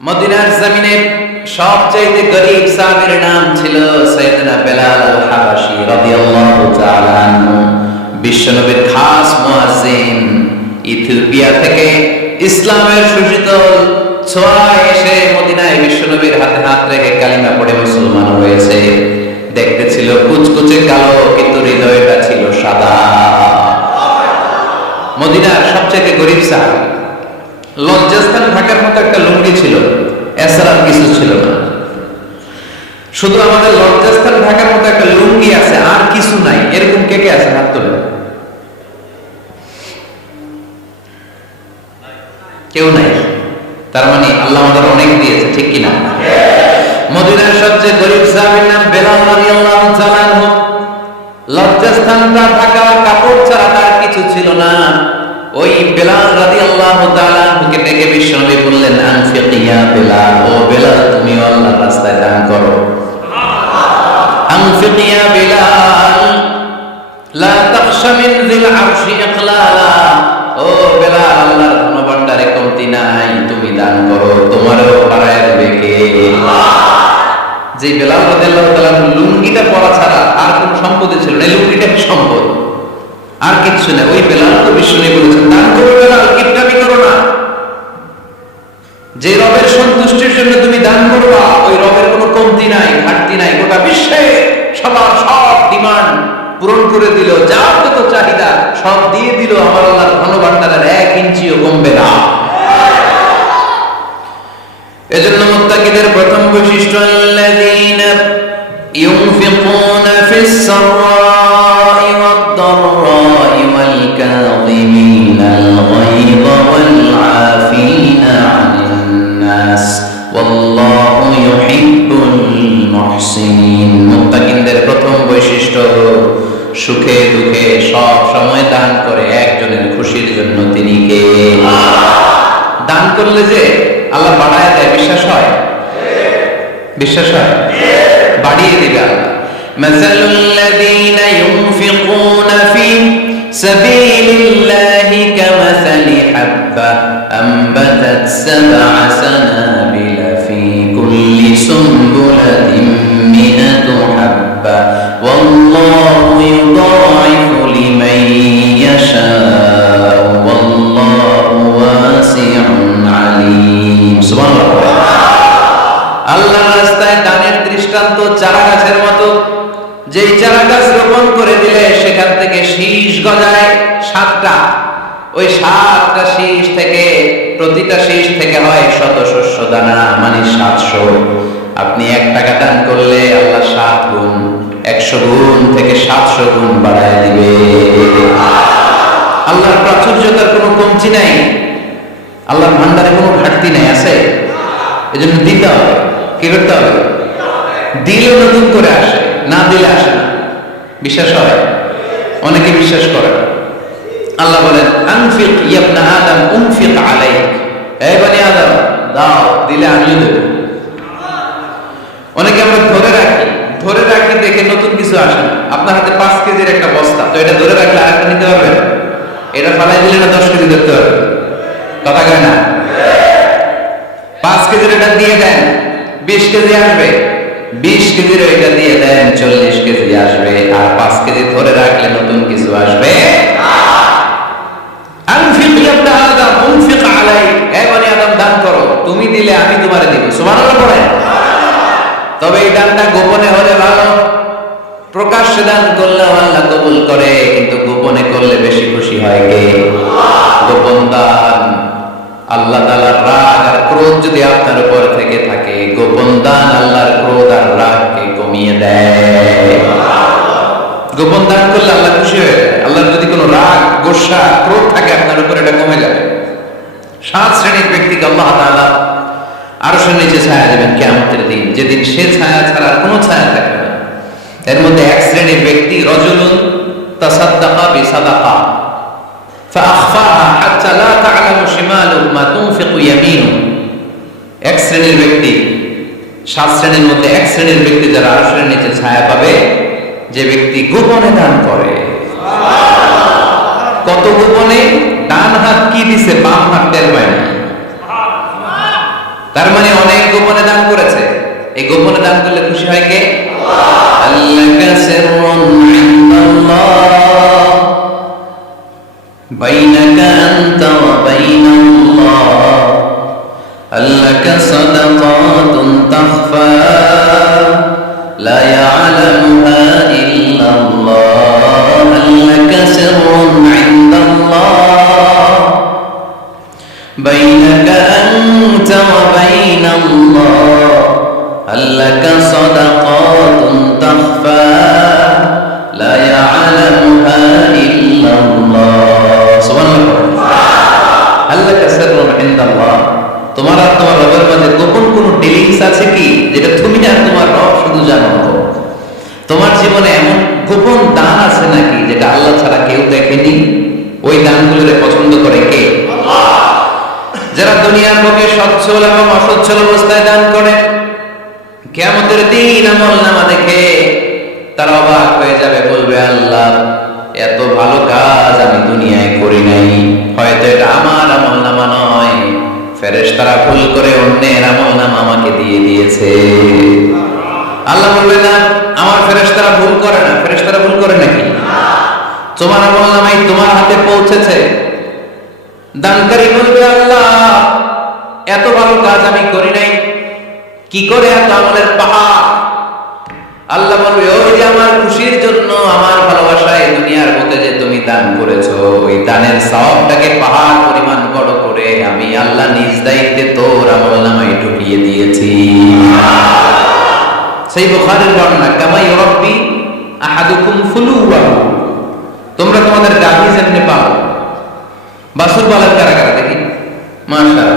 মদিনার জমিনে সবচেয়ে গরীব সাহাবীর নাম ছিল সাইয়েদনা বেলাল আল হাবাশী রাদিয়াল্লাহু তাআলা আনহু। বিশ্বনবীর খাস মুয়াজ্জিন, ইথিওপিয়া থেকে ইসলামের সুশীতল ছোঁয়া এসে মদিনায় বিশ্বনবীর হাতে হাত রেখে কালিমা পড়ে মুসলমান হয়েছে। দেখতে ছিল কুচকুচে কালো, কিন্তু হৃদয়টা ছিল সাদা। মদিনার সবচেয়ে গরীব সাহাবী, লজ্জাস্থান ঢাকার মতো একটা লুঙ্গি ছিল, এছাড়া কিছু ছিল না। শুধু আমাদের লজ্জাস্থান ঢাকার মতো একটা লুঙ্গি আছে, আর কিছু নাই। এরকম কে কে আছে? হাত তোলেন। কেউ নাই। তার মানে আল্লাহ আমাদের অনেক দিয়েছে, ঠিক কিনা? মদিনার সবচেয়ে গরীব সাহাবীর নাম বেলাল রাদিয়াল্লাহু তাআলা আনহু। লজ্জাস্থানটা ঢাকা, কাপড় ছাড়া তার কিছু ছিল না। ওই বেলাল রাদিয়াল্লাহু তাআলা আনহুকে ডেকে বিশ্বনবী বললেন, আনফিক ইয়া বেলাল, ও বেলাল তুমি আল্লাহর রাস্তায় দান করো। আনফিক ইয়া বেলাল লা তাখশা মিন যিল আরশি ইকলালা, ও বেলাল আল্লাহর ধনভাণ্ডারে কমতি নাই, তুমি দান করো, তোমারও বাড়ায় দেবে কে? যে বেলাল রাদিয়াল্লাহু তাআলা লুঙ্গিটা পরা ছাড়া আর কোনো সম্পত্তি ছিল না, লুঙ্গিটা সম্পদ, আর কিছু না। ওই বেলাল তো বিশ্বনবী বলেছেন, দান করো বেলাল, কিপটামি করো না। যে রবের সন্তুষ্টির জন্য তুমি দান করবা, ওই রবের কোনো কমতি নাই, ঘাটতি নাই। গোটা বিশ্বে সবার সব ডিমান্ড পূরণ করে দিল, যার যত চাহিদা সব দিয়ে দিল, আমার আল্লাহর ধনভাণ্ডারের 1 ইঞ্চিও কমবে না। এজন্য মুত্তাকিদের প্রথম বৈশিষ্ট্য, আল্লাযীনা ইউনফিকুনা ফিস সাররাই ওয়াদ দাররাই ওয়াল কাযিমিনাল গায়যা ওয়াল আফিনা আনিন নাস ওয়াল্লাহু ইউহিব্বুল মুহসিনিন। মুত্তাকিদের প্রথম বৈশিষ্ট্য, সুখে দুঃখে সব সময় দান করে একজনের খুশির জন্য। তিনি কে? দান করলে যে আল্লাহ বাড়ায় দেয়, বিশ্বাস হয়? বিশ্বাস হয়? বাড়িয়ে দিবে আল্লাহ। মাসালুল লাযীনা ইউনফিকুনা ফি সাবিলিল্লাহি কামাসালি হাব্বা আমবাতাত সাবআ সানাবিলা ফি কুল্লি সুনবুলাতিন মিনাতু হাব্বা ওয়াল্লাহু ইউদাঈফু লিমান ইয়াশাউ ওয়াল্লাহু ওয়াসিউন আলীম। সুবহানাল্লাহ। আল্লাহর রাস্তায় দানের দৃষ্টান্ত চারা গাছের মতো। যেই চারা গাছ রোপণ করে দিলে সেখান থেকে শীষ গজায় 7টা। ওই 7টা শীষ থেকে, প্রতিটা শীষ থেকে হয় শত শস্য দানা, মানে 700। আপনি 1 টাকা দান করলে আল্লাহ 7 গুণ, 100 গুণ থেকে 700 গুণ বাড়ায় দিবে। আল্লাহর প্রাচুর্যতার কোনো কমতি নাই, আল্লাহর ভান্ডারে কোনো ঘাটতি নাই, আছে? এজন্য দিতে হবে। কি করতে হবে? দিলে নতুন করে আসে, না দিলে আসে না। বিশ্বাস হয়? অনেকে বিশ্বাস করে। আল্লাহ বলেন, আনফিক ইয়া ইবনা আদম উনফিক আলাইক, হে বনি আদম দাও, দিলে আমিও দেব। অনেকে আমরা ধরে রাখি দেখে নতুন কিছু আসে না। আপনার হাতে 5 কেজির একটা বস্তা, তো এটা ধরে রাখলে আরেকটা নিতে পারবেন? এটা ফালাই দিলে না 10 কেজি ধরতে পারবেন? কথা কয় না? 5 কেজির এটা দিয়ে দেন, 20 কেজি আসবে। 20 কেজির এটা দিয়ে দেন, 40 কেজি আসবে। আর 5 কেজি ধরে রাখলে নতুন কিছু আসবে। আনফিক ইয়া ইবনা আদম উনফিক আলাইক, হে বনি আদম দান করো, তুমি দিলে আমি তোমারে দেব। সুবহানাল্লাহ পড়েন। তবে এই দানটা গোপনে হলে ভালো। প্রকাশ্যে দান করলে আল্লাহ কবুল করে, কিন্তু গোপনে করলে বেশি খুশি হয় কে? গোপন দান। আল্লাহ তাআলার রাগ আর ক্রোধ যদি আপনার উপর থেকে থাকে, গোপন দান আল্লাহর ক্রোধ আর রাগকে কমিয়ে দেয়। গোপন দান করলে আল্লাহ খুশি হয়ে যায়। আল্লাহর যদি কোনো রাগ, গোসা, ক্রোধ থাকে আপনার উপর, এটা কমে যাবে। 7 শ্রেণীর ব্যক্তিকে আল্লাহ তাআলা আরশের নিচে ছায়া দেবেন কিয়ামতের দিন, যেদিন সে ছায়া ছাড়া আর কোনো ছায়া থাকবে না। এর মধ্যে 1 শ্রেণীর ব্যক্তি, রজুলুন তাসাদ্দাকা বিসাদাকা ফাআখফাহা হাত্তা লা তা'লামু শিমালুহু মা তুনফিকু ইয়ামিনুহু। 1 শ্রেণীর ব্যক্তি, 7 শ্রেণীর মধ্যে 1 শ্রেণীর ব্যক্তি যারা আরশের নিচে ছায়া পাবে, যে ব্যক্তি গোপনে দান করে। কত গোপনে? ডান হাত কি দিছে, বাম হাত টের পায় না। তার মানে অনেক গোপনে দান করেছে। এই গোপনে দান করলে খুশি হয় কে? আল্লাকা সিররুন ইনদাল্লাহ বাইনাকা আনতা ওয়া বাইনাল্লাহ আল্লাকা সাদাকাতুন তাখফা লা ইয়ালামুহা ইল্লাল্লাহ আল্লাকা সিররুন ইনদাল্লাহ বাইনাকা আনতা ওয়া বাইনাল্লাহ আল্লাকা সাদাকাতুন তাখফা লা ইয়ালামুহা ইল্লাল্লাহ। সুবহানাল্লাহ। আল্লাকা সিররুন ইনদাল্লাহ, তোমার আর তোমার রবের মাঝে গোপন কোনো ডিলিংস আছে কি যেটা তুমি আর তোমার রব শুধু জানো? তোমার জীবনে এমন গোপন দান আছে নাকি যেটা আল্লাহ ছাড়া কেউ দেখেনি? ওই দানগুলোরে পছন্দ করে কে? আল্লাহ। যারা দুনিয়ার বুকে সচ্ছল এবং অসচ্ছল অবস্থায় দান করে, কিয়ামতের দিন আমলনামা দেখে তারা অবাক হয়ে যাবে, বলবে আল্লাহ এত ভালো কাজ আমি দুনিয়ায় করি নাই, হয়তো এটা আমার আমলনামা নয়, ফেরেশতারা ভুল করে অন্যের আমলনামা আমাকে দিয়ে দিয়েছে। আল্লাহ বলবে না, আমার ফেরেশতারা ভুল করে না। ফেরেশতারা ভুল করে নাকি? তোমার আমলনামাই তোমার হাতে পৌঁছেছে। দানকারী বলবে আল্লাহ এত ভালো কাজ আমি করি নাই, কি করে এত আমলের পাহাড়? আল্লাহ বলবে ওই যে আমার খুশির জন্য, আমার ভালোবাসায় দুনিয়ার বুকে যে তুমি দান করেছো, ওই দানের সওয়াবটাকে পাহাড় পরিমাণ বড় করে আমি আল্লাহ নিজ দায়িত্বে তোর আমলনামায় ঢুকিয়ে দিয়েছি। সেই বুখারীর বর্ণনা, কামা ইউরাব্বি আহাদুকুম ফুলুওয়াহু, তোমরা তোমাদের গাভী যেমনি পাও, বাছুর পালন কারা কারা দেখি? মাশাআল্লাহ,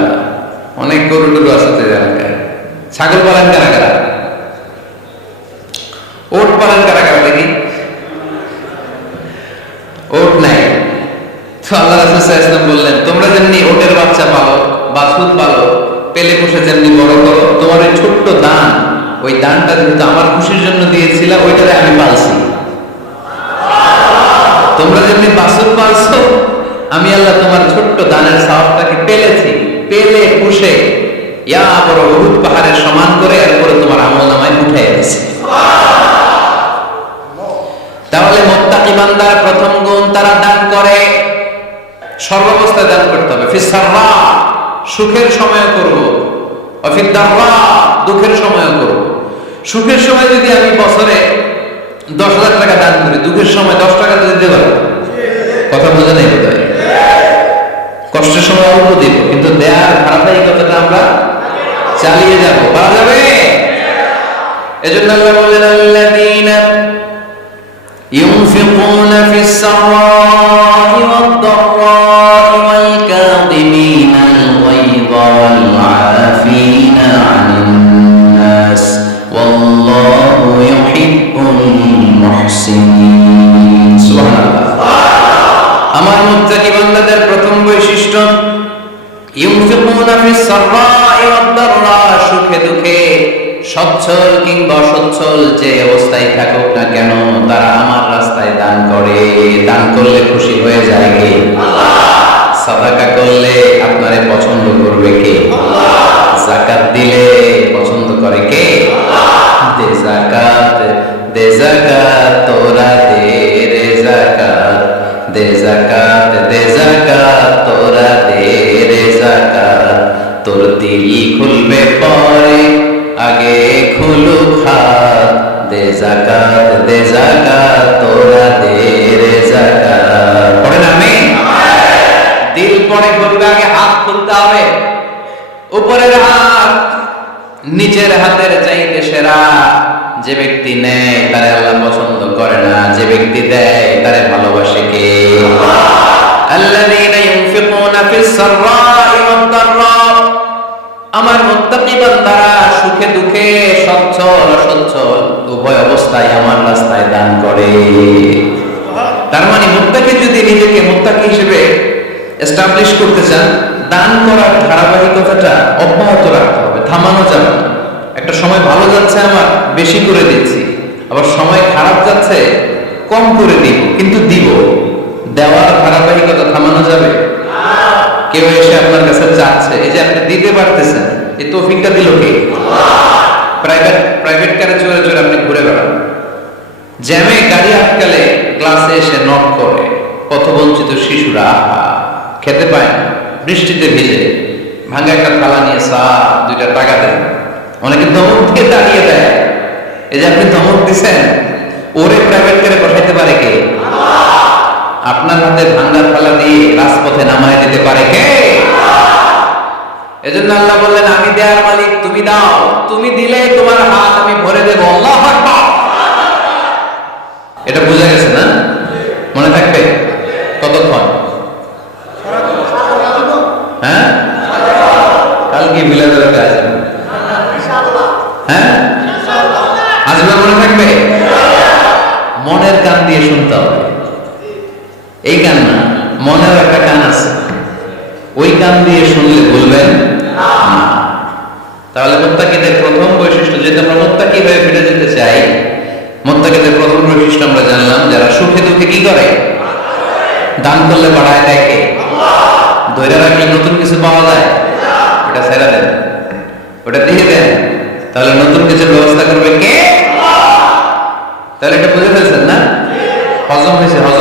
অনেক গরু টরু আছে তো এলাকায়। ছাগল পালন কারা কারা? ওট পালন কারা কারা দেখি? ওট নাই তো আল্লাহ রাসূল সাল্লাল্লাহু আলাইহি ওয়াসাল্লাম বললেন, তোমরা যেমনি ওটের বাচ্চা পালো, বাছুর পালো, পেলে পুষে যেমনি বড় করো, তোমার এই ছোট্ট দান, ওই দানটা যেহেতু আমার খুশির জন্য দিয়েছিলা, ওইটারে আমি পালছি। তোমরা যেমনি বাছুর পালছো, আমি আল্লাহ তোমার ছোট্ট দানের সওয়াবটাকে পেলেছি, পেলে পুষে ইয়া বড় উহুদ পাহাড়ের সমান করে এরপরে তোমার আমলনামায় উঠাই দিয়েছি। তাহলে মুত্তাকি বান্দার প্রথম গুণ, তারা দান করে। সর্বাবস্থায় দান করতে হবে। ফিস সাররা, সুখের সময় করব, ওয়া ফিদ দাররা, দুঃখের সময় করব। সুখের সময় যদি আমি বছরে 10,000 টাকা দান করি, দুঃখের সময় 10 টাকা দিতে পারবো? কথা বোঝা নাই বোধহয়। কষ্টের সময় অল্প দিব, কিন্তু দেয়ার ধারাবাহিকতাটা আমরা চালিয়ে যাব। পারা যাবে? এজন্য আল্লাহ বলেন, আল্লাযীনা ইউনফিকুনা ফিস সাররা'i ওয়াদ দাররা'i ওয়াল কাযিমিনাল গায়যা ওয়াল আফিনা আনিন নাস ওয়াল্লাহু ইউহিব্বুল মুহসিনিন। সুবহানাল্লাহ। আমার মুত্তাকি বান্দাদের প্রথম বৈশিষ্ট্য, ইউনফিকুনা ফিস সাররা'i ওয়াদ দাররা, সুখে দুঃখে, সচ্ছল কিংবা অসচ্ছল যে অবস্থায় থাকুক না কেন, তারা আমার রাস্তায় দান করে। দান করলে খুশি হয়ে যায় কে? আল্লাহ। সাদাকা করলে আপনারে পছন্দ করবে কে? আল্লাহ। যাকাত দিলে পছন্দ করে কে? আল্লাহ। দে যাকাত, দে যাকাত, তোরা দে রে যাকাত, দে যাকাত, দে যাকাত, তোরা দে রে যাকাত, তোর দিল খুলবে পরে, আগে খুলুক হাত, দে যাকাত, দে যাকাত, তোরা দে রে যাকাত। পড়েন আমিন। দিল পরে খুলবে, আগে হাত খুলতে হবে। উপরের হাত নিচের হাতের চাইতে সেরা। যে ব্যক্তি নেয় তারে আল্লাহ পছন্দ করে না, যে ব্যক্তি দেয় তারে ভালোবাসে কে? আল্লাযীনা ইউনফিকুনা ফিস সাররা'i ওয়াদ দাররা, আমার মুত্তাকি বান্দারা সুখে দুঃখে, সচ্ছল অসচ্ছল উভয় অবস্থায় আমার রাস্তায় দান করে। তার মানে মুত্তাকি যদি নিজেকে মুত্তাকি হিসেবে এস্টাবলিশ করতে চান, দান করার ধারাবাহিকতাটা অব্যাহত রাখতে হবে, থামানো যাবে না। একটা সময় ভালো যাচ্ছে আমার, বেশি করে দিচ্ছি, আবার সময় খারাপ যাচ্ছে, কম করে দিব, কিন্তু দিব। দেওয়ার ধারাবাহিকতা থামানো যাবে? কেউ এসে আপনার কাছে চাচ্ছে, এই যে আপনি দিতে পারতেছেন, এই তৌফিকটা দিল কে? প্রাইভেট কারে চড়ে চড়ে আপনি ঘুরে বেড়ান, জ্যামে গাড়ি আটকালে ক্লাসে এসে নক করে, পথবঞ্চিত শিশুরা খেতে পায় না, বৃষ্টিতে ভিজে ভাঙা একটা থালা নিয়ে দুইটা টাকা দেন, অনেকে ধমক দিয়ে দাঁড়িয়ে দেয়। এই যে আপনি ধমক দিচ্ছেন, ওরে প্রাইভেট কারে বসাইতে পারে কে? আপনার হাতে ভাঙ্গা থালা দিয়ে রাজপথে নামায় দিতে পারে কে? এজন্য আল্লাহ বললেন, আমি দেয়ার মালিক, তুমি দাও, তুমি দিলে তোমার হাত আমি ভরে দেবো। আল্লাহু আকবার। এটা বোঝা গেছে না? মনে থাকবে কতক্ষণ? হ্যাঁ, কালকে মিলাদের কাজ। হ্যাঁ, আজকে মনে থাকবে? মনের কান দিয়ে শুনতে হবে। এই কান না, মনের একটা কান আছে, ওই কান দিয়ে শুনলে বলবেন না। তাহলে মুত্তাকিদের প্রথম বৈশিষ্ট্য, যেটা আমরা মুত্তাকি হয়ে ফিরে যেতে চাই, মুত্তাকিদের প্রথম বৈশিষ্ট্য আমরা জানলাম, যারা সুখে দুঃখে কি করে? দান করলে বাড়ায় দেয় কে? ধরে রাখলে নতুন কিছু পাওয়া যায়? ওটা ছেড়ে দেন, ওটা দিয়ে দেন, তাহলে নতুন কিছুর ব্যবস্থা করবে কে? তাহলে এটা বুঝে ফেলছেন না? হজম হয়েছে? হজম